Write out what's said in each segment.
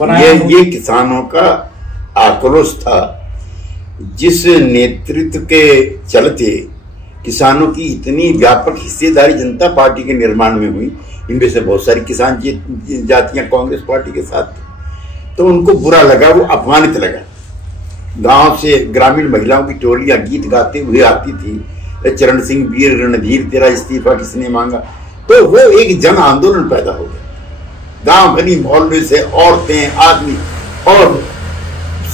ये किसानों का आक्रोश था, जिस नेतृत्व के चलते किसानों की इतनी व्यापक हिस्सेदारी जनता पार्टी के निर्माण में हुई। इनमें से बहुत सारी किसान जातियां कांग्रेस पार्टी के साथ थी, तो उनको बुरा लगा, वो अपमानित लगा। गांव से ग्रामीण महिलाओं की टोलियां गीत गाते हुए आती थी, चरण सिंह वीर रणधीर तेरा इस्तीफा किसने मांगा। तो वो एक जन आंदोलन पैदा हो गया। गांव गली मोहल्ले से औरतें, आदमी, और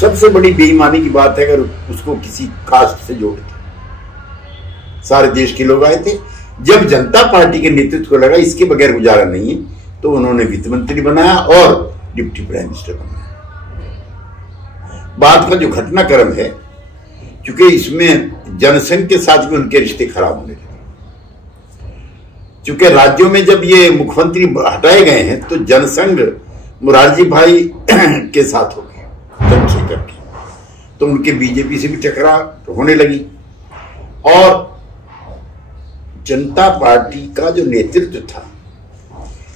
सबसे बड़ी बेईमानी की बात है अगर उसको किसी कास्ट से जोड़ते, सारे देश के लोग आए थे। जब जनता पार्टी के नेतृत्व को लगा इसके बगैर गुजारा नहीं है, तो उन्होंने वित्त मंत्री बनाया और डिप्टी प्राइम मिनिस्टर बनाया। बात का जो घटनाक्रम है, क्योंकि इसमें जनसंघ के साथ भी उनके रिश्ते खराब होने लगे। क्योंकि राज्यों में जब ये मुख्यमंत्री हटाए गए हैं तो जनसंघ मुरारजी भाई के साथ हो गया चंद्रशेखर के, तो उनके बीजेपी से भी टकराव होने लगी। और जनता पार्टी का जो नेतृत्व था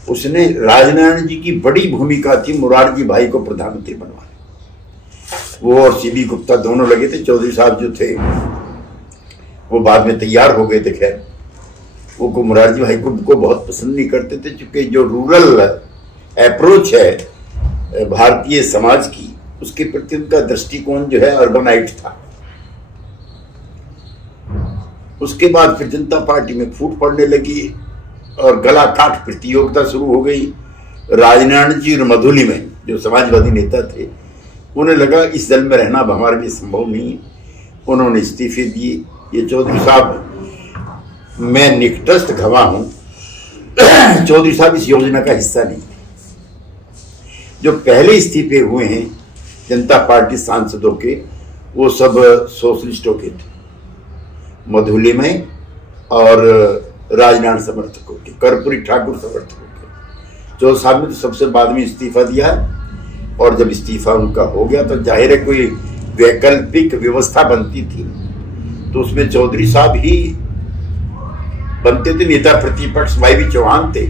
उसने राजनारायण जी की बड़ी भूमिका थी मुरारजी भाई को प्रधानमंत्री बनवाने। वो और सीबी गुप्ता दोनों लगे थे। चौधरी साहब जो थे वो बाद में तैयार हो गए थे, खैर वो मुरारजी भाई को बहुत पसंद नहीं करते थे, क्योंकि जो रूरल अप्रोच है भारतीय समाज की, उसके प्रति उनका दृष्टिकोण जो है अर्बनाइट था। उसके बाद फिर जनता पार्टी में फूट पड़ने लगी और गला काट प्रतियोगिता शुरू हो गई। राजनारायण जी और मधुली में जो समाजवादी नेता थे, उन्हें लगा इस दल में रहना अब हमारे लिए संभव नहीं है, उन्होंने इस्तीफे दिए। ये चौधरी साहब, मैं निकटस्थ गवाह हूं, चौधरी साहब इस योजना का हिस्सा नहीं थे। जो पहले इस्तीफे हुए हैं जनता पार्टी सांसदों के, वो सब सोशलिस्टों के थे, मधुली में और राजनारायण समर्थकों के, कर्पूरी ठाकुर समर्थकों के। चौधरी साहब ने तो सबसे बाद में इस्तीफा दिया, और जब इस्तीफा उनका हो गया तो जाहिर है कोई वैकल्पिक व्यवस्था बनती थी, तो उसमें चौधरी साहब ही बनते थे। नेता प्रतिपक्ष वाई चौहान थे,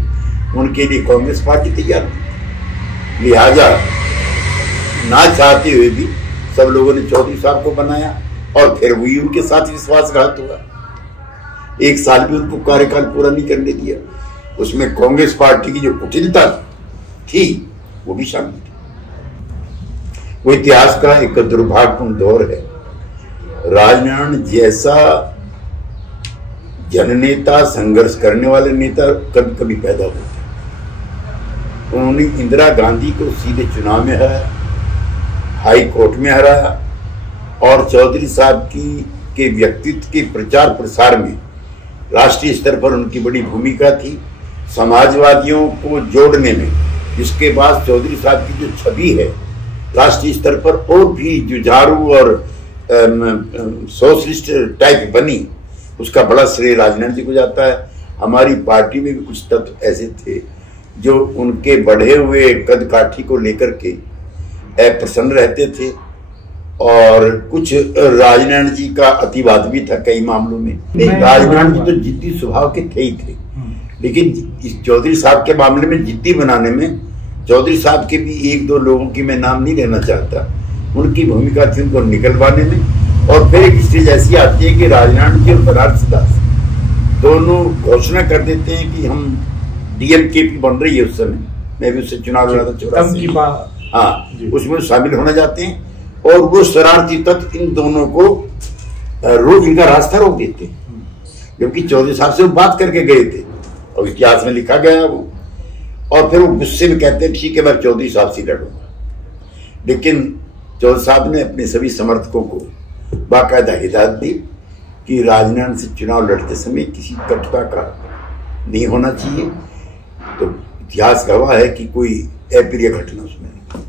उनके लिए कांग्रेस पार्टी तैयार थी। लिहाजा ना चाहते हुए भी सब लोगों ने चौधरी साहब को बनाया, और फिर वही उनके साथ विश्वासघात हुआ। 1 साल भी उनको कार्यकाल पूरा नहीं करने दिया। उसमें कांग्रेस पार्टी की जो कुटिलता थी वो भी शामिल थी। वो इतिहास का एक दुर्भाग्यपूर्ण दौर है। राजनारायण जैसा जननेता, संघर्ष करने वाले नेता कभी कभी पैदा होते। उन्होंने इंदिरा गांधी को सीधे चुनाव में हराया, हाई कोर्ट में हराया, और चौधरी साहब के व्यक्तित्व के प्रचार प्रसार में राष्ट्रीय स्तर पर उनकी बड़ी भूमिका थी, समाजवादियों को जोड़ने में। इसके बाद चौधरी साहब की जो छवि है राष्ट्रीय स्तर पर और भी जुझारू और सोशलिस्ट टाइप बनी, उसका बड़ा श्रेय राजनारायण जी को जाता है। हमारी पार्टी में भी कुछ तत्व ऐसे थे जो उनके बढ़े हुए कद काठी को लेकर के अप्रसन्न रहते थे, और कुछ राजनारायण जी का अतिवाद भी था कई मामलों में। राजनारायण जी तो जिद्दी स्वभाव के थे ही थे, लेकिन इस चौधरी साहब के मामले में जिद्दी बनाने में चौधरी साहब के भी 1-2 लोगों की मैं नाम नहीं लेना चाहता, उनकी भूमिका थी उनको निकलवाने में। और फिर एक स्टेज ऐसी आती है कि राजनारायण जी और बनारस दास दोनों घोषणा कर देते हैं कि हम डीएमके बन रही है, उस समय मैं भी उससे चुनाव लड़ा था 84, हाँ, उसमें शामिल होना चाहते हैं, और वो शरारती तत्व इन दोनों को रोज इनका रास्ता रोक देते हैं, जबकि चौधरी साहब से वो बात करके गए थे और इतिहास में लिखा गया वो। और फिर वो गुस्से में कहते हैं ठीक है मैं चौधरी साहब से लड़ूंगा। लेकिन चौधरी साहब ने अपने सभी समर्थकों को बाकायदा हिदायत दी कि राजनारायण से चुनाव लड़ते समय किसी कटुता का नहीं होना चाहिए। तो इतिहास गवाह है कि कोई अप्रिय घटना उसमें नहीं।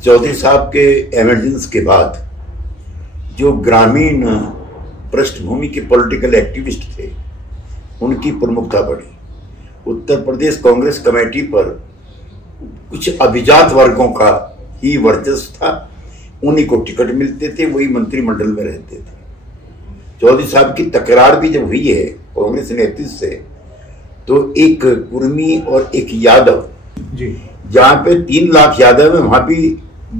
चौधरी साहब के इमरजेंस के बाद जो ग्रामीण पृष्ठभूमि के पॉलिटिकल एक्टिविस्ट थे उनकी प्रमुखता बढ़ी। उत्तर प्रदेश कांग्रेस कमेटी पर कुछ अभिजात वर्गों का ही वर्चस्व था, उन्हीं को टिकट मिलते थे, वही मंत्रिमंडल में रहते थे। चौधरी साहब की तकरार भी जब हुई है कांग्रेस नेतृत्व से, तो एक कुर्मी और एक यादव जी, जहां पे 3 लाख यादव है वहां भी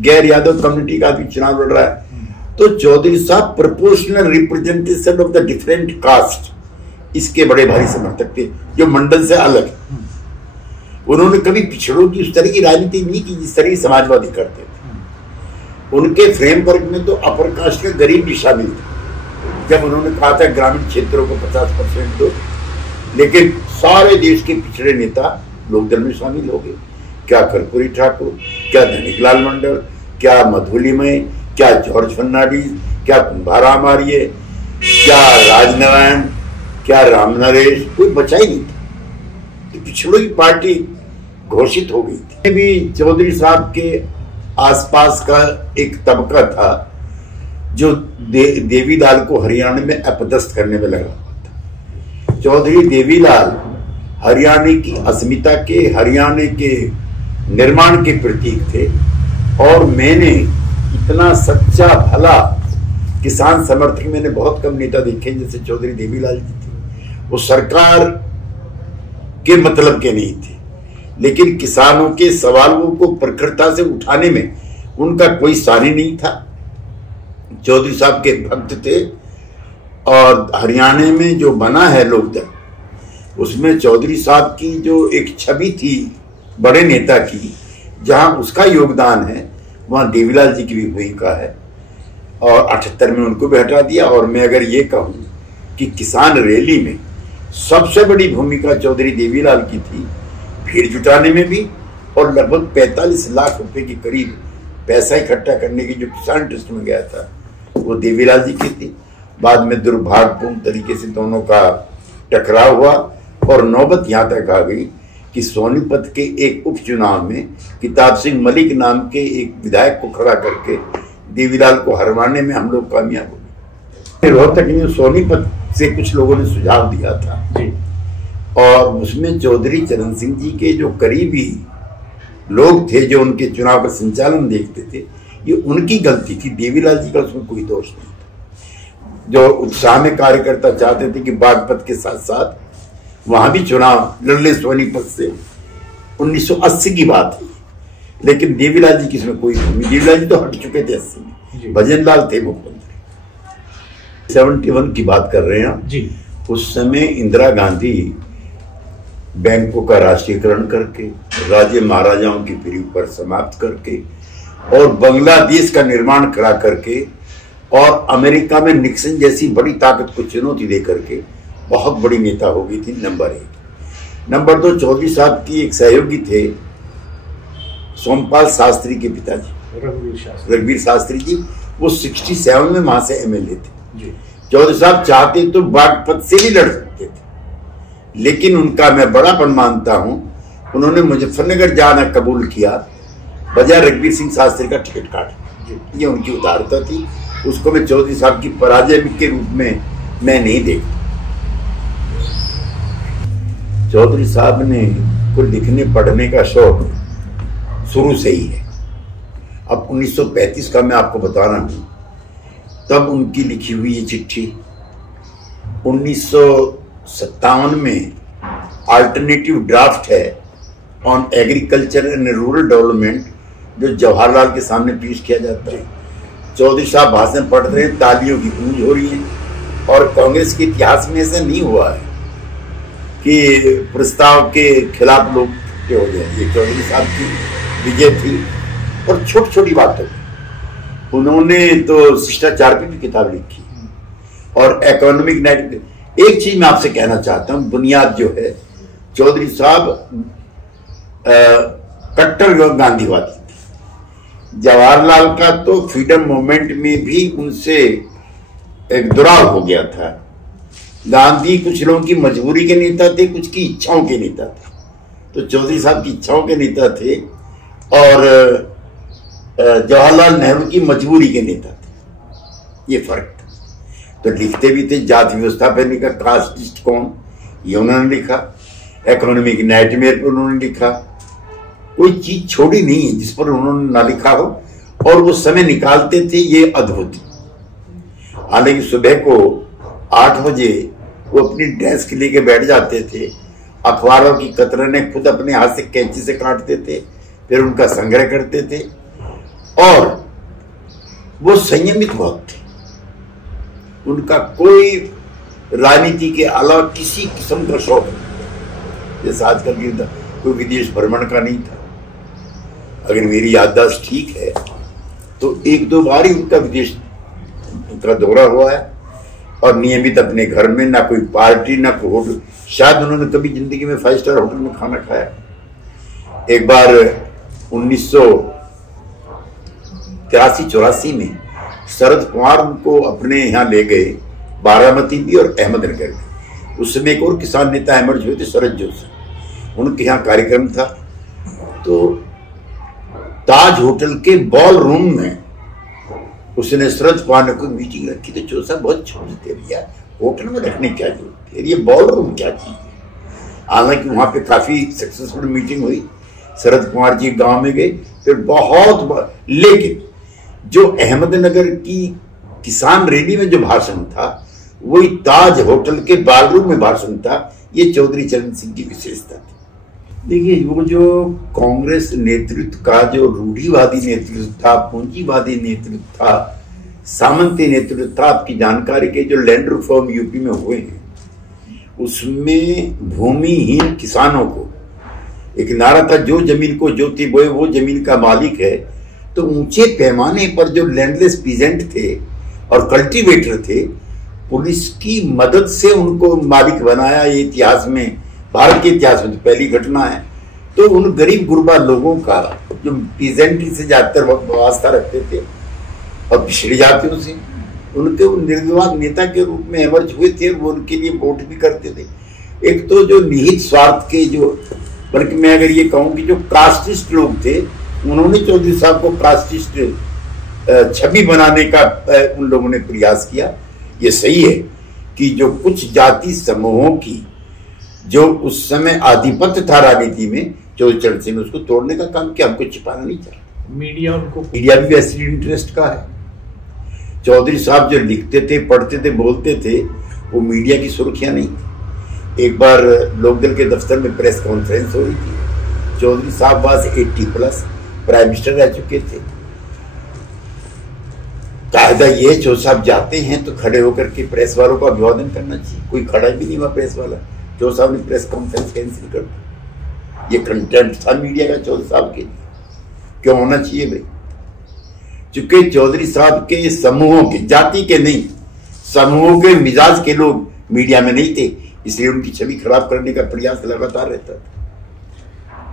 गैर यादव कम्युनिटी का भी चुनाव लड़ रहा है। तो चौधरी साहब proportional representation of the different caste, इसके बड़े भारी समर्थक थे, जो मंडल से अलग है। उन्होंने कभी पिछड़ों की उस तरह की राजनीति नहीं की जिस तरह की समाजवादी करते थे। उनके फ्रेमवर्क में तो अपर कास्ट का गरीब भी शामिल था। जब उन्होंने कहा था ग्रामीण क्षेत्रों को 50% दो, लेकिन सारे देश के पिछड़े नेता लोकदल में शामिल हो गए। क्या कर्पूरी ठाकुर, क्या धनिकलाल मंडल, क्या मधुलिमय, क्या जॉर्ज फर्नांडिस, क्या कुंभाराम आर्य, क्या राजनारायण, क्या राम नरेश, कोई बचा ही नहीं था। तो पिछड़ों की पार्टी घोषित हो गई थी। भी चौधरी साहब के आसपास का एक तबका था जो देवीलाल को हरियाणा में अपदस्थ करने में लगा था। चौधरी देवीलाल हरियाणा की अस्मिता के, हरियाणा के निर्माण के प्रतीक थे। और मैंने इतना सच्चा भला किसान समर्थक मैंने बहुत कम नेता देखे जैसे चौधरी देवीलाल जी थे। वो सरकार के मतलब के नहीं थे, लेकिन किसानों के सवालों को प्रखरता से उठाने में उनका कोई सानी नहीं था। चौधरी साहब के भक्त थे। और हरियाणा में जो बना है लोकदल, उसमें चौधरी साहब की जो एक छवि थी बड़े नेता की, जहां उसका योगदान है वहां देवीलाल जी की भी भूमिका है। और 78 में उनको भी हटा दिया। और मैं अगर ये कहूं कि किसान रैली में सबसे बड़ी भूमिका चौधरी देवीलाल की थी, भीड़ जुटाने में भी, और लगभग 45 लाख रुपए के करीब पैसा इकट्ठा करने की जो किसान ट्रस्ट में गया था वो देवीलाल जी की थी। बाद में दुर्भाग्यपूर्ण तरीके से दोनों का टकराव हुआ और नौबत यहां तक आ गई कि सोनीपत के एक उपचुनाव में किताब सिंह मलिक नाम के एक विधायक को खड़ा करके देवीलाल को हरवाने में हम लोग कामयाब हो गए। रोहतक में सोनीपत से कुछ लोगों ने सुझाव दिया था जी। और उसमें चौधरी चरण सिंह जी के जो करीबी लोग थे जो उनके चुनाव का संचालन देखते थे, ये उनकी गलती थी। देवीलाल जी का उसमें कोई दोष नहीं था। जो उत्साह में कार्यकर्ता चाहते थे कि बागपत के साथ साथ वहां भी चुनाव लड़ ले सोनीपत से, 1980 की बात है। लेकिन देवीलाल जी की इसमें कोई भूमिका, देवीलाल जी तो हट चुके थे 80 में, भजन लाल थे मुख्यमंत्री। 71 की बात कर रहे हैं जी। उस समय इंदिरा गांधी बैंकों का राष्ट्रीयकरण करके, राजे महाराजाओं की पीढ़ी पर समाप्त करके, और बांग्लादेश का निर्माण करा करके, और अमेरिका में निक्सन जैसी बड़ी ताकत को चुनौती दे करके बहुत बड़ी नेता हो गई थी। नंबर 1। नंबर 2, चौधरी साहब की एक सहयोगी थे सोमपाल शास्त्री के पिताजी रघुवीर शास्त्री जी। वो 67 में वहां से MLA थे। चौधरी साहब चाहते तो बागपत से भी लड़ सकते थे, लेकिन उनका मैं बड़ापन मानता हूं, उन्होंने मुजफ्फरनगर जाना कबूल किया बजाय रघुवीर सिंह शास्त्री का टिकट काट। ये उनकी उदारता थी। उसको मैं चौधरी साहब की पराजय के रूप में मैं नहीं देखता। चौधरी साहब ने को लिखने पढ़ने का शौक शुरू से ही है। अब 1935 का मैं आपको बता रहा हूं, तब उनकी लिखी हुई ये चिट्ठी 1957 में अल्टरनेटिव ड्राफ्ट है on agriculture and rural development, जो जवाहरलाल के सामने पेश किया जाता है। चौधरी साहब भाषण पढ़ रहे हैं, तालियों की गूंज हो रही है। और कांग्रेस के इतिहास में ऐसा नहीं हुआ है कि प्रस्ताव के खिलाफ लोग इकट्ठे हो गए। ये चौधरी साहब की विजय थी। और छोटी छोटी बातों में उन्होंने तो शिष्टाचार की भी किताब लिखी और इकोनॉमिक नाइट। एक चीज मैं आपसे कहना चाहता हूं, बुनियाद जो है, चौधरी साहब कट्टर गांधीवादी थे। जवाहरलाल का तो फ्रीडम मूवमेंट में भी उनसे एक दुराव हो गया था। गांधी कुछ लोगों की मजबूरी के नेता थे, कुछ की इच्छाओं के नेता थे। तो चौधरी साहब की इच्छाओं के नेता थे और जवाहरलाल नेहरू की मजबूरी के नेता थे। ये फर्क था। तो लिखते भी थे, जाति व्यवस्था पर लिखा, कास्ट कौन, ये उन्होंने लिखा। इकोनॉमिक नाइटमेयर पर उन्होंने लिखा। कोई चीज छोड़ी नहीं है जिस पर उन्होंने ना लिखा हो। और वो समय निकालते थे, ये अद्भुत। हालांकि सुबह को 8 बजे वो अपनी डेस्क लेके बैठ जाते थे अखबारों की कतरनें खुद अपने हाथ से कैंची से काटते थे, फिर उनका संग्रह करते थे। और वो संयमित बहुत थे, उनका कोई राजनीति के अलावा किसी किस्म का शौक नहीं, जैसे आजकल की कोई विदेश भ्रमण का नहीं था। अगर मेरी याददाश्त ठीक है तो 1-2 बार ही उनका विदेश का दौरा हुआ है, और नियमित अपने घर में, ना कोई पार्टी ना कोई होटल। शायद उन्होंने कभी जिंदगी में 5 स्टार होटल में खाना खाया। एक बार 1983-84 में शरद पवार उनको अपने यहाँ ले गए, बारामती भी और अहमदनगर भी। उस समय एक और किसान नेता एमर्ज हुए थे, शरद जोशी, उनके यहाँ कार्यक्रम था। तो ताज होटल के बॉल रूम में उसने शरद पवार ने कोई मीटिंग रखी। तो जोशी बहुत छोटे थे, भैया होटल में रखने क्या जरूरत है, ये बॉल रूम क्या चीज है। हालांकि वहां पे काफी सक्सेसफुल मीटिंग हुई, शरद पवार जी गांव में गए, फिर बहुत। लेकिन जो अहमदनगर की किसान रैली में जो भाषण था, वही ताज होटल के बालरूम में भाषण था। ये चौधरी चरण सिंह की विशेषता थी। देखिए, वो जो कांग्रेस नेतृत्व का जो रूढ़िवादी नेतृत्व था, पूंजीवादी नेतृत्व था, सामंती नेतृत्व था, आपकी जानकारी के जो लैंड रिफॉर्म यूपी में हुए हैं, उसमें भूमिहीन किसानों को एक नारा था, जो जमीन को ज्योति बोए वो जमीन का मालिक है। तो ऊंचे पैमाने पर जो लैंडलेस पीजेंट थे और कल्टीवेटर थे, पुलिस की मदद से उनको मालिक बनाया। ये इतिहास में, भारत के इतिहास में तो पहली घटना है। तो उन गरीब गुरबा लोगों का, जो पीजेंट से ज्यादातर वास्ता रखते थे और पिछड़ी जातियों से, उनके वो निर्विवाद नेता के रूप में एमर्ज हुए थे। वो उनके लिए वोट भी करते थे। एक तो जो निहित स्वार्थ के, जो बल्कि मैं अगर ये कहूं कि जो कास्टिस्ट लोग थे, उन्होंने चौधरी साहब को कास्टिस्ट छवि बनाने का उन लोगों ने प्रयास किया। ये सही है कि जो कुछ जाति समूहों की जो उस समय आधिपत्य था राजनीति में, चौधरी चरण सिंह ने उसको तोड़ने का काम किया। हमको छिपाना नहीं चाहिए। मीडिया भी वैसे इंटरेस्ट का है। चौधरी साहब जो लिखते थे, पढ़ते थे, बोलते थे, वो मीडिया की सुर्खियां नहीं थी। एक बार लोकदल के दफ्तर में प्रेस कॉन्फ्रेंस हो रही थी। चौधरी साहब वाज 80+ प्राइम मिनिस्टर रह चुके थे। कायदा ये, चौधरी साहब जाते हैं तो खड़े होकर के प्रेस वालों का अभिवादन करना चाहिए। कोई खड़ा भी नहीं हुआ प्रेस वाला। चौधरी साहब ने प्रेस कॉन्फ्रेंस कैंसिल कर दी। ये कंटेंट था मीडिया का चौधरी साहब के लिए। क्यों होना चाहिए भाई? चूंकि चौधरी साहब के समूहों के, जाति के नहीं, समूहों के मिजाज के लोग मीडिया में नहीं थे, इसलिए उनकी छवि खराब करने का प्रयास लगातार रहता था।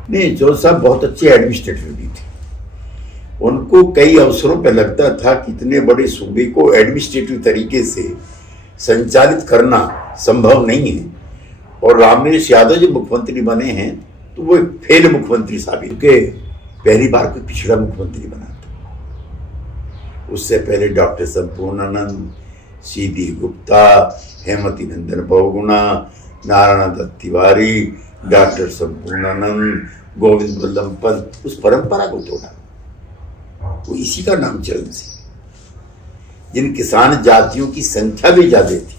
नहीं, चौधरी साहब बहुत अच्छे एडमिनिस्ट्रेटर भी थे। उनको कई अवसरों पर लगता था कि इतने बड़े सूबे को एडमिनिस्ट्रेटिव तरीके से संचालित करना संभव नहीं है। और रामनिवास यादव जो मुख्यमंत्री बने हैं, तो वो फेल मुख्यमंत्री साबित, क्योंकि पहली बार कोई पिछड़ा मुख्यमंत्री बना था। उससे पहले डॉक्टर संपूर्णानंद, सीधी गुप्ता, हेमवती नंदन बहुगुणा, नारायण दत्त तिवारी, डॉक्टर संपूर्णानंद, गोविंद बल्लभ पंत, उस परंपरा को तोड़ा। वो इसी का नाम चरण सिंह। जिन किसान जातियों की संख्या भी ज्यादा थी,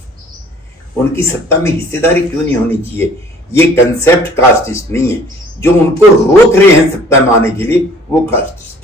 उनकी सत्ता में हिस्सेदारी क्यों नहीं होनी चाहिए? ये कंसेप्ट कास्टिस्ट नहीं है। जो उनको रोक रहे हैं सत्ता में आने के लिए, वो कास्टिस्ट।